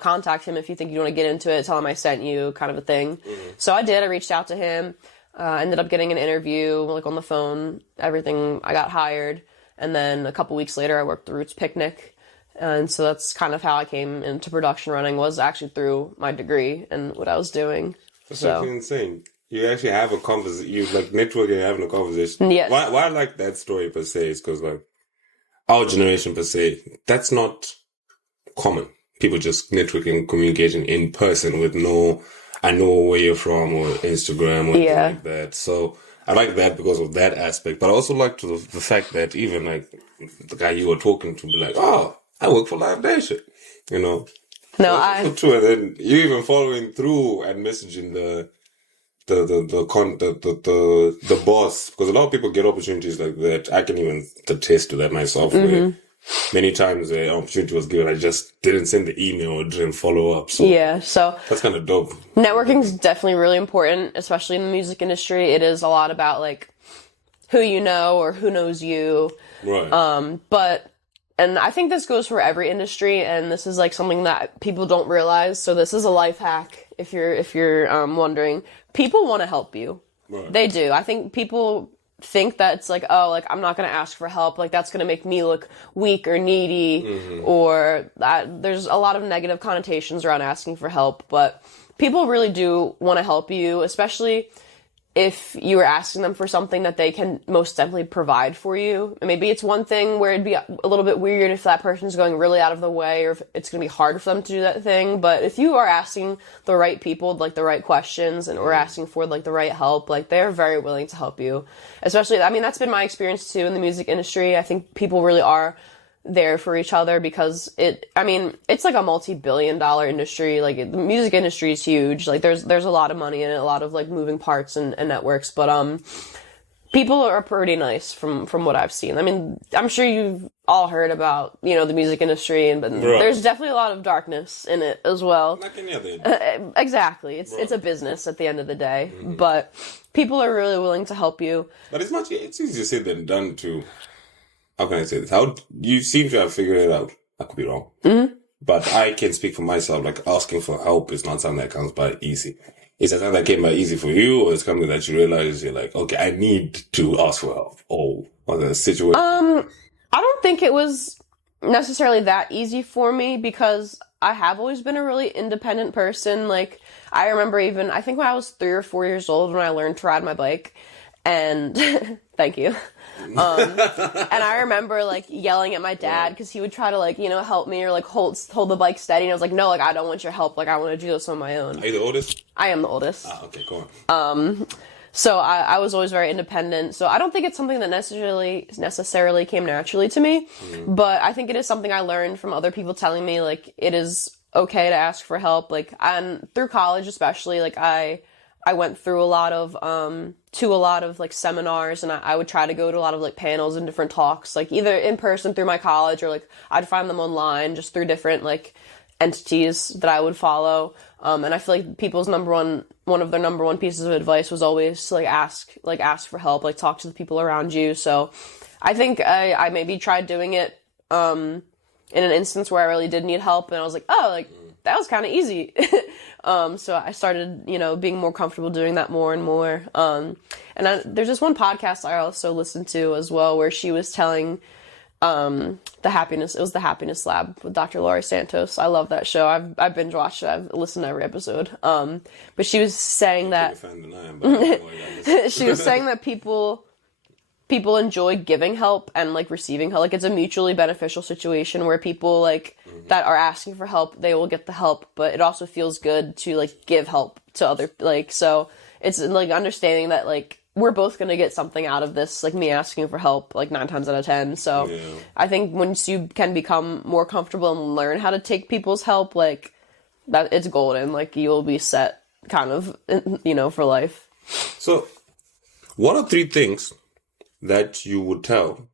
contact him if you think you want to get into it. Tell him I sent you, kind of a thing. So I did. I reached out to him. Ended up getting an interview, like, on the phone, everything. I got hired. And then a couple weeks later, I worked the Roots Picnic. And so that's kind of how I came into production running, was actually through my degree and what I was doing. That's actually insane. You actually have a conversation, you like networking and having a conversation. Yes. Why I like that story per se is because, like, our generation per se, that's not common. People just networking, communicating in person with no, I know where you're from, or Instagram or anything like that. So I like that because of that aspect. But I also like the fact that even like the guy you were talking to be like, oh, I work for Live Nation, No, so that's true. And then you even following through and messaging the boss, because a lot of people get opportunities like that. I can even attest to that myself. Where many times the opportunity was given, I just didn't send the email or didn't follow up. So so that's kind of dope. Networking is definitely really important, especially in the music industry. It is a lot about like who you know or who knows you, right? And I think this goes for every industry, and this is like something that people don't realize. So this is a life hack if you're wondering. People want to help you. Right. They do. I think people think that it's like, oh, like, I'm not going to ask for help. Like, that's going to make me look weak or needy, or that there's a lot of negative connotations around asking for help. But people really do want to help you, especially if you are asking them for something that they can most definitely provide for you. Maybe it's one thing where it'd be a little bit weird if that person's going really out of the way, or if it's going to be hard for them to do that thing. But if you are asking the right people, like, the right questions, and or asking for, like, the right help, like, they're very willing to help you. Especially, I mean, that's been my experience, too, in the music industry. I think people really are there for each other because it's like a multi-billion-dollar industry. Like, the music industry is huge. Like, there's a lot of money in it, a lot of, like, moving parts and networks. But people are pretty nice from what I've seen. I mean, I'm sure you've all heard about the music industry, but there's definitely a lot of darkness in it as well. Like any other industry. Exactly. It's a business at the end of the day, but people are really willing to help you. But it's easier said than done to. How can I say this? How you seem to have figured it out. I could be wrong. But I can speak for myself. Like, asking for help is not something that comes by easy. Is that something that came by easy for you, or is it something that you realize you're like, okay, I need to ask for help? Or the situation? I don't think it was necessarily that easy for me, because I have always been a really independent person. Like, I remember I think when I was 3 or 4 years old, when I learned to ride my bike, and thank you. And I remember, like, yelling at my dad because he would try to, like, help me or, like, hold the bike steady. And I was like, no, like, I don't want your help. Like, I want to do this on my own. Are you the oldest? I am the oldest. Ah, okay, go on. So I was always very independent. So I don't think it's something that necessarily came naturally to me. But I think it is something I learned from other people telling me, like, it is okay to ask for help. Like, through college especially, like, I went through a lot of like seminars, and I would try to go to a lot of like panels and different talks, like either in person through my college, or like I'd find them online just through different like entities that I would follow. And I feel like people's one of their number one pieces of advice was always to ask for help, like talk to the people around you. So I think I maybe tried doing it in an instance where I really did need help, and I was like, oh, like that was kind of easy. So I started, being more comfortable doing that more and more. There's this one podcast I also listened to as well, where she was telling, the Happiness Lab with Dr. Laurie Santos. I love that show. I've binge watched it. I've listened to every episode. But she was saying that, she was saying that people enjoy giving help and like receiving help. Like, it's a mutually beneficial situation where people like that are asking for help, they will get the help, but it also feels good to like give help to other, like, so it's like understanding that like we're both going to get something out of this, like me asking for help like 9 times out of 10. So I think once you can become more comfortable and learn how to take people's help, like that, it's golden. Like, you'll be set kind of, for life. So What are 3 things that you would tell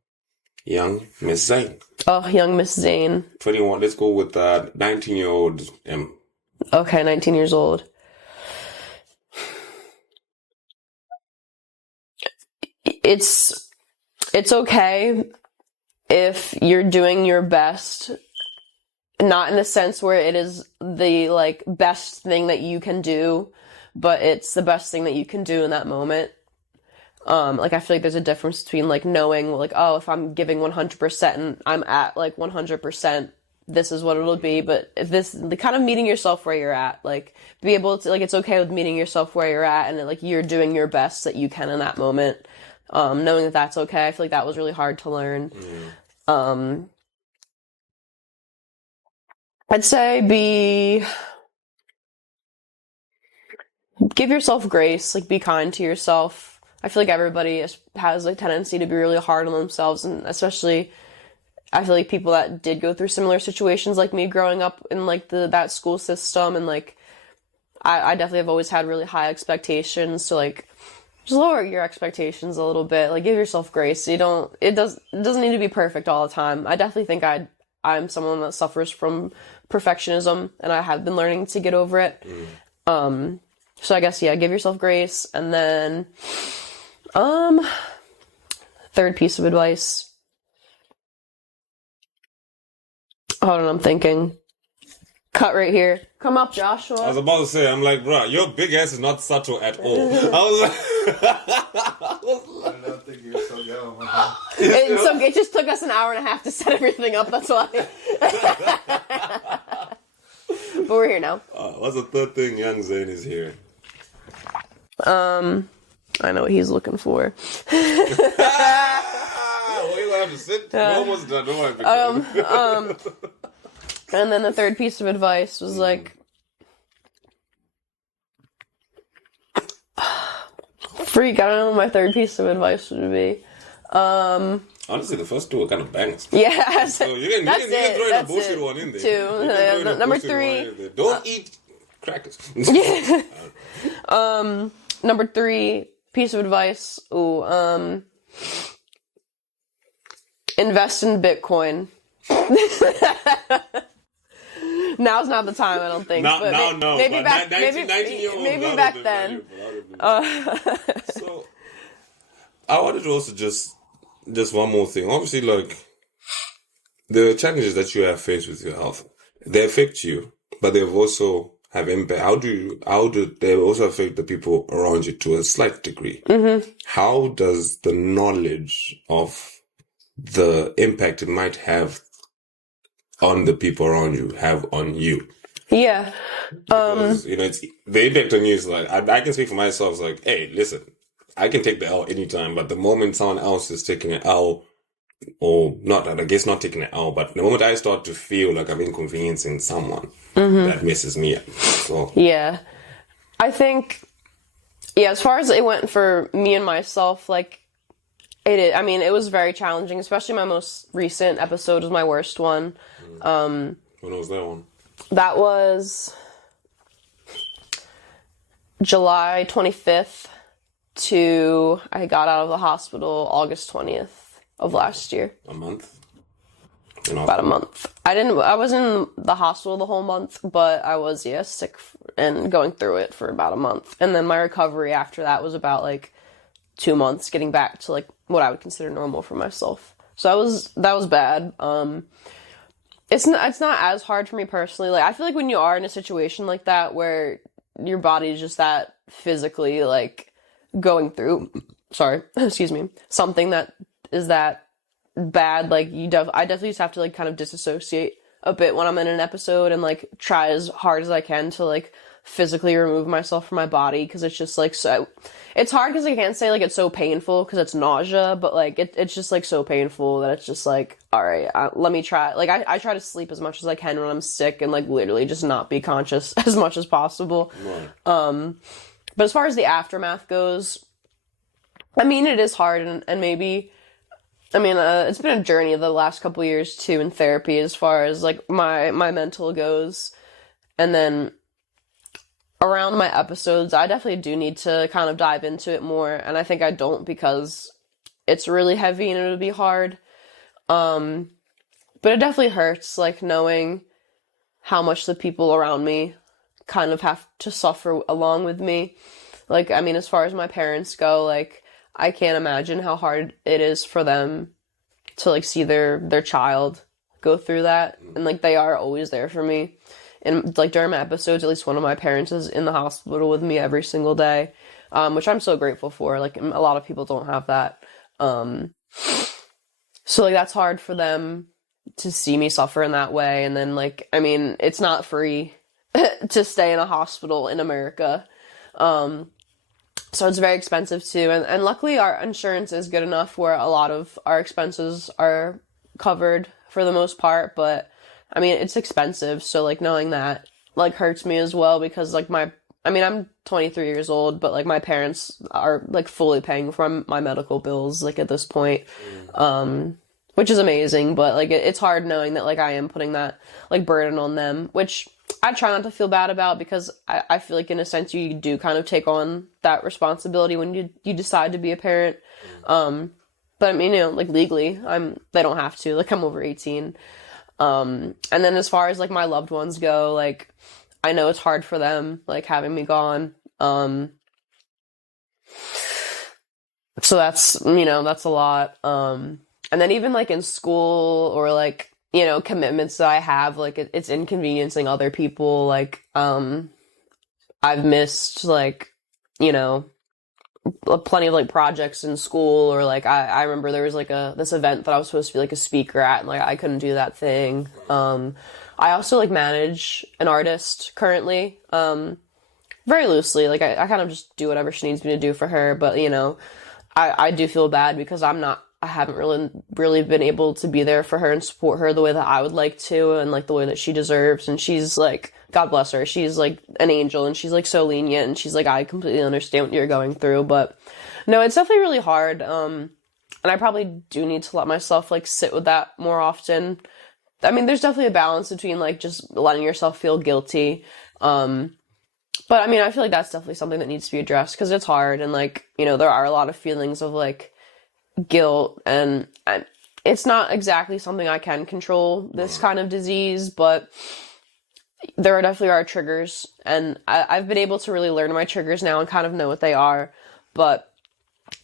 young Miss Zane? Oh, young Miss Zane. 21. Let's go with 19-year-old M. Okay, 19 years old. It's okay if you're doing your best, not in the sense where it is the like best thing that you can do, but it's the best thing that you can do in that moment. Like I feel like there's a difference between like knowing like, oh, if I'm giving 100% and I'm at like 100%, this is what it'll be. But if this, the kind of meeting yourself where you're at, like be able to, like, it's okay with meeting yourself where you're at and like you're doing your best that you can in that moment. Knowing that that's okay. I feel like that was really hard to learn. I'd say give yourself grace, like be kind to yourself. I feel like everybody has a tendency to be really hard on themselves, and especially I feel like people that did go through similar situations like me growing up in like that school system, and like I definitely have always had really high expectations, so like just lower your expectations a little bit. Like give yourself grace. It doesn't need to be perfect all the time. I definitely think I'm someone that suffers from perfectionism, and I have been learning to get over it. So I guess, yeah, give yourself grace. And then, third piece of advice. Hold on, I'm thinking. Cut right here. Come up, Joshua. I was about to say, I'm like, bro, your big ass is not subtle at all. I was like, I don't think you're so young. It just took us an hour and a half to set everything up, that's why. But we're here now. What's the third thing young Zane is here? I know what he's looking for. Well, you have to sit. We're almost done. Don't worry. And then the third piece of advice was like, freak, I don't know what my third piece of advice would be. Honestly, the first 2 are kind of bangers. Yeah, So you can throw in a bullshit one in there. Two. Number 3. Don't eat crackers. Number 3 piece of advice. Invest in Bitcoin. Now's not the time, I don't think. No. Maybe But back, 19-year-old maybe back then. So I wanted to also just one more thing. Obviously, like the challenges that you have faced with your health, they affect you, but they've also have impact. How do they also affect the people around you to a slight degree? Mm-hmm. How does the knowledge of the impact it might have on the people around you have on you? Yeah. Because, it's the impact on you is like, I can speak for myself. It's like, hey, listen, I can take the L anytime, but the moment someone else is taking an L, or not, I guess not taking an L, but the moment I start to feel like I'm inconveniencing someone, that messes me up. So yeah. I think, as far as it went for me and myself, like, it was very challenging, especially my most recent episode was my worst one. When was that one? That was July 25th to I got out of the hospital August 20th of last year. A month? About a month. I was in the hospital the whole month, but I was, sick and going through it for about a month. And then my recovery after that was about like 2 months, getting back to like what I would consider normal for myself. So that was bad. It's not as hard for me personally. Like I feel like when you are in a situation like that where your body is just that physically like going through, excuse me, something that is that bad, like I definitely just have to like kind of disassociate a bit when I'm in an episode and like try as hard as I can to like physically remove myself from my body, because it's just like so it's hard because I can't say like it's so painful because it's nausea, but like it's just like so painful that it's just like, all right, let me try. Like I try to sleep as much as I can when I'm sick and like literally just not be conscious as much as possible. Right. But as far as the aftermath goes, it is hard, and maybe it's been a journey the last couple years too in therapy as far as like my mental goes. And then around my episodes, I definitely do need to kind of dive into it more, and I think I don't because it's really heavy and it would be hard. But it definitely hurts, like, knowing how much the people around me kind of have to suffer along with me. Like, I mean, as far as my parents go, like, I can't imagine how hard it is for them to, like, see their child go through that. And, like, they are always there for me. And, like, during my episodes, at least one of my parents is in the hospital with me every single day, which I'm so grateful for. Like, a lot of people don't have that. So, like, that's hard for them to see me suffer in that way. And then, like, I mean, it's not free to stay in a hospital in America. So it's very expensive too. And luckily our insurance is good enough where a lot of our expenses are covered for the most part. But I mean, it's expensive. So, like, knowing that, like, hurts me as well because, like, I'm 23 years old, but, like, my parents are, like, fully paying for my medical bills, like, at this point. Which is amazing, but, like, it's hard knowing that, like, I am putting that, like, burden on them, which I try not to feel bad about because I feel like, in a sense, you do kind of take on that responsibility when you decide to be a parent. But, I mean, you know, like, legally, they don't have to, like, I'm over 18. And then as far as, like, my loved ones go, like, I know it's hard for them, like, having me gone. So that's, you know, that's a lot. And then even, like, in school or, like, you know, commitments that I have, like, it's inconveniencing other people. Like, I've missed, like, you know, plenty of, like, projects in school, or, like, I remember there was, like, this event that I was supposed to be, like, a speaker at, and, like, I couldn't do that thing. I also, like, manage an artist currently, very loosely. Like, I kind of just do whatever she needs me to do for her, but, you know, I do feel bad because I haven't really been able to be there for her and support her the way that I would like to, and, like, the way that she deserves. And she's, like, God bless her, she's, like, an angel, and she's, like, so lenient, and she's, like, I completely understand what you're going through. But no, it's definitely really hard. And I probably do need to let myself, like, sit with that more often. I mean, there's definitely a balance between, like, just letting yourself feel guilty. But I mean, I feel like that's definitely something that needs to be addressed because it's hard, and, like, you know, there are a lot of feelings of, like, guilt, and it's not exactly something I can control, this kind of disease, but there definitely are triggers, and I've been able to really learn my triggers now and kind of know what they are. But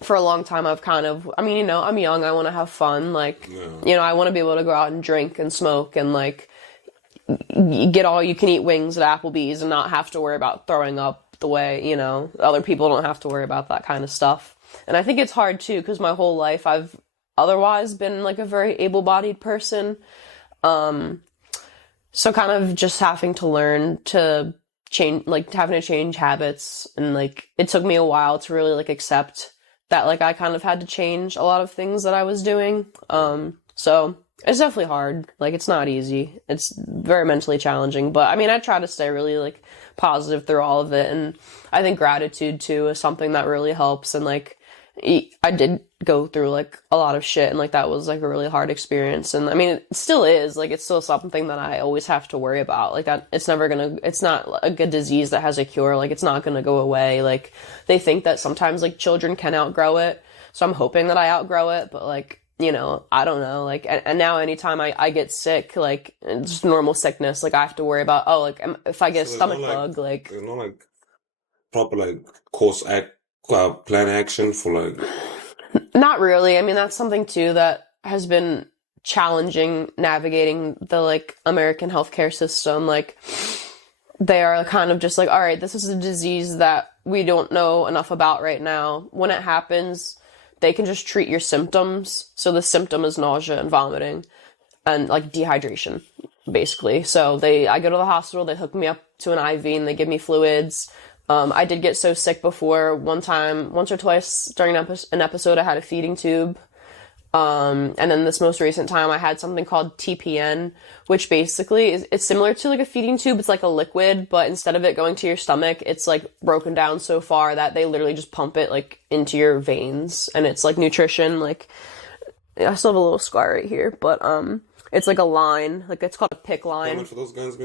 for a long time I've kind of, I mean, you know, I'm young, I want to have fun, like, you know, I want to be able to go out and drink and smoke and, like, get all you can eat wings at Applebee's and not have to worry about throwing up the way, you know, other people don't have to worry about that kind of stuff. And I think it's hard too because my whole life I've otherwise been, like, a very able-bodied person. So kind of just having to learn to change, like, having to change habits, and, like, it took me a while to really, like, accept that, like, I kind of had to change a lot of things that I was doing. So it's definitely hard. Like, it's not easy. It's very mentally challenging. But, I mean, I try to stay really, like, positive through all of it. And I think gratitude, too, is something that really helps. And, like, I did go through, like, a lot of shit. And, like, that was, like, a really hard experience. And, I mean, it still is. Like, it's still something that I always have to worry about. Like, that it's never gonna, it's not a good disease that has a cure. Like, it's not gonna go away. Like, they think that sometimes, like, children can outgrow it. So I'm hoping that I outgrow it. But, like, you know, I don't know, like, and now anytime I get sick, like, just normal sickness, like, I have to worry about, oh, like, if I get a stomach bug, like... There's no, like, proper, like, plan action for, like... Not really. I mean, that's something, too, that has been challenging, navigating the, like, American healthcare system. Like, they are kind of just like, all right, this is a disease that we don't know enough about right now. When it happens, they can just treat your symptoms. So the symptom is nausea and vomiting and, like, dehydration, basically. So I go to the hospital, they hook me up to an IV and they give me fluids. I did get so sick before. Once or twice during an episode, I had a feeding tube. And then this most recent time I had something called TPN, which basically it's similar to, like, a feeding tube. It's like a liquid, but instead of it going to your stomach, it's, like, broken down so far that they literally just pump it, like, into your veins, and it's, like, nutrition. Like, I still have a little scar right here, but it's like a line, like, it's called a PICC line. How much for those guns,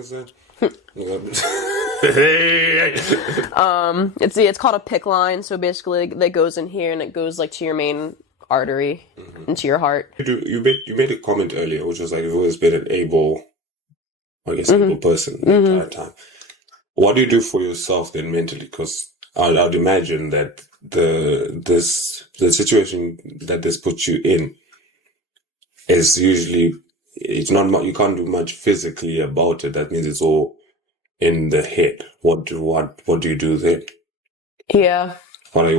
It's called a PICC line. So basically, that goes in here and it goes like to your main artery into your heart. You made a comment earlier, which was like you've always been an able person the entire time. What do you do for yourself then mentally? Because I'd imagine that the situation that this puts you in is usually it's not much. You can't do much physically about it. That means it's all in the head. What do you do then? Yeah. What have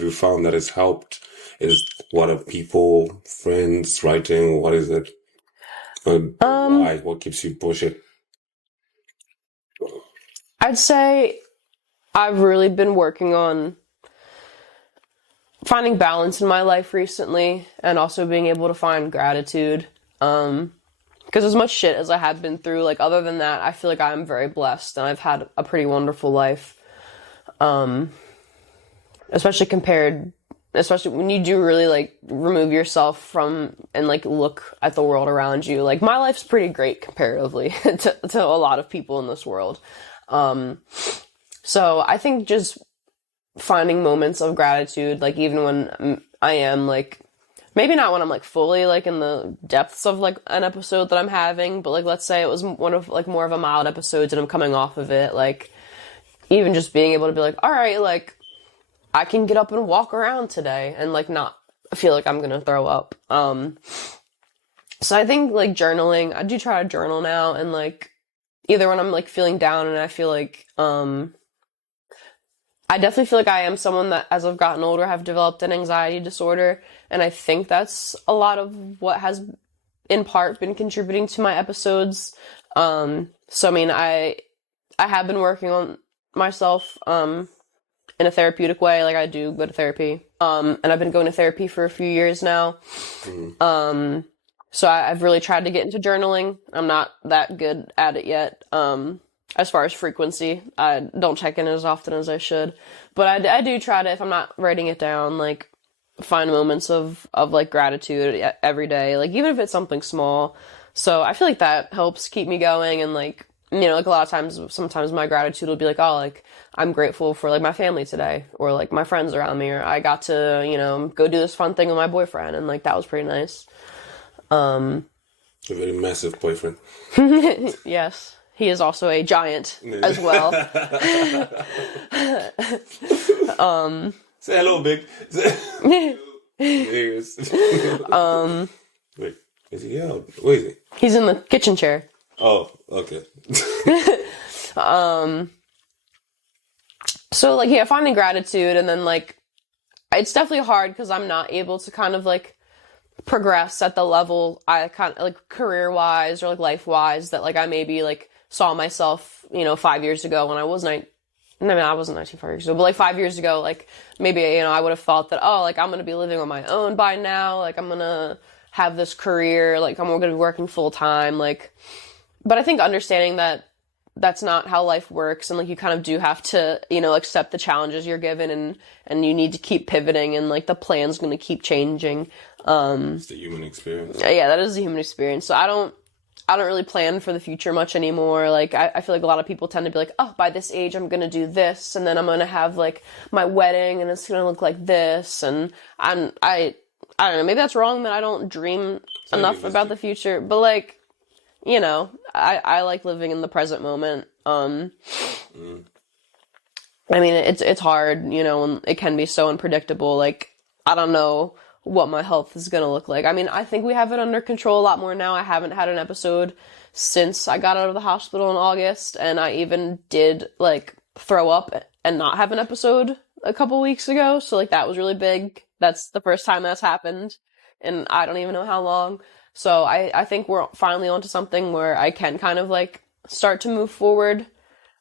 you found that has helped? What are people, friends, writing? What is it? Why? What keeps you pushing? I'd say I've really been working on finding balance in my life recently and also being able to find gratitude. Because as much shit as I have been through, like, other than that, I feel like I'm very blessed and I've had a pretty wonderful life. Especially when you do really, like, remove yourself from and, like, look at the world around you. Like, my life's pretty great comparatively to a lot of people in this world. So I think just finding moments of gratitude, like, even when I am, like, maybe not when I'm, like, fully, like, in the depths of, like, an episode that I'm having, but, like, let's say it was one of, like, more of a mild episodes and I'm coming off of it, like, even just being able to be like, all right, like, I can get up and walk around today and, like, not feel like I'm gonna throw up. So I think, like, journaling, I do try to journal now, and, like, either when I'm, like, feeling down and I feel like, I definitely feel like I am someone that, as I've gotten older, have developed an anxiety disorder, and I think that's a lot of what has, in part, been contributing to my episodes. So, I mean, I have been working on myself, in a therapeutic way. Like, I do go to therapy. And I've been going to therapy for a few years now. So I've really tried to get into journaling. I'm not that good at it yet. As far as frequency, I don't check in as often as I should. But I do try to, if I'm not writing it down, like, find moments of like, gratitude every day. Like, even if it's something small. So I feel like that helps keep me going, and, like, you know, like, a lot of times, sometimes my gratitude will be like, oh, like, I'm grateful for, like, my family today, or, like, my friends around me, or I got to, you know, go do this fun thing with my boyfriend, and, like, that was pretty nice. A very massive boyfriend. Yes. He is also a giant as well. Say hello, big. Wait, is he out? Where is he? He's in the kitchen chair. Oh, okay. So, like, yeah, finding gratitude, and then, like, it's definitely hard because I'm not able to kind of, like, progress at the level I kind of, like, career-wise or, like, life-wise that, like, I maybe, like, saw myself, you know, 5 years ago when I was I wasn't 19 5 years ago, but, like, 5 years ago, like, maybe, you know, I would have thought that, oh, like, I'm gonna be living on my own by now, like, I'm gonna have this career, like, I'm gonna be working full-time, like, but I think understanding that that's not how life works, and, like, you kind of do have to, you know, accept the challenges you're given, and you need to keep pivoting, and, like, the plan's gonna keep changing. It's the human experience. Yeah, that is the human experience. So I don't really plan for the future much anymore. Like, I feel like a lot of people tend to be like, oh, by this age I'm gonna do this, and then I'm gonna have, like, my wedding, and it's gonna look like this, and I don't know, maybe that's wrong that I don't dream enough about the future, but, like, you know, I like living in the present moment. I mean, it's hard, you know, and it can be so unpredictable. Like, I don't know what my health is gonna look like. I mean, I think we have it under control a lot more now. I haven't had an episode since I got out of the hospital in August, and I even did, like, throw up and not have an episode a couple weeks ago, so, like, that was really big. That's the first time that's happened, and I don't even know how long. So I think we're finally onto something where I can kind of, like, start to move forward,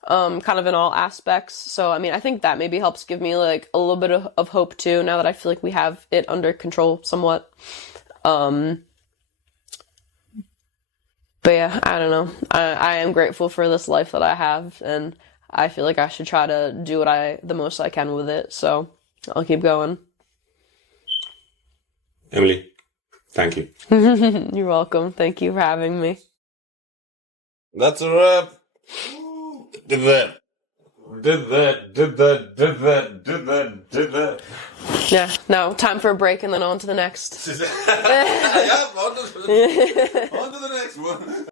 kind of in all aspects. So, I mean, I think that maybe helps give me, like, a little bit of hope, too, now that I feel like we have it under control somewhat. But yeah, I don't know. I am grateful for this life that I have, and I feel like I should try to do the most I can with it, so I'll keep going. Emileigh, thank you. You're welcome. Thank you for having me. That's a wrap. did that. Did that. Yeah, no, time for a break and then on to the next. Yeah, on to the next one.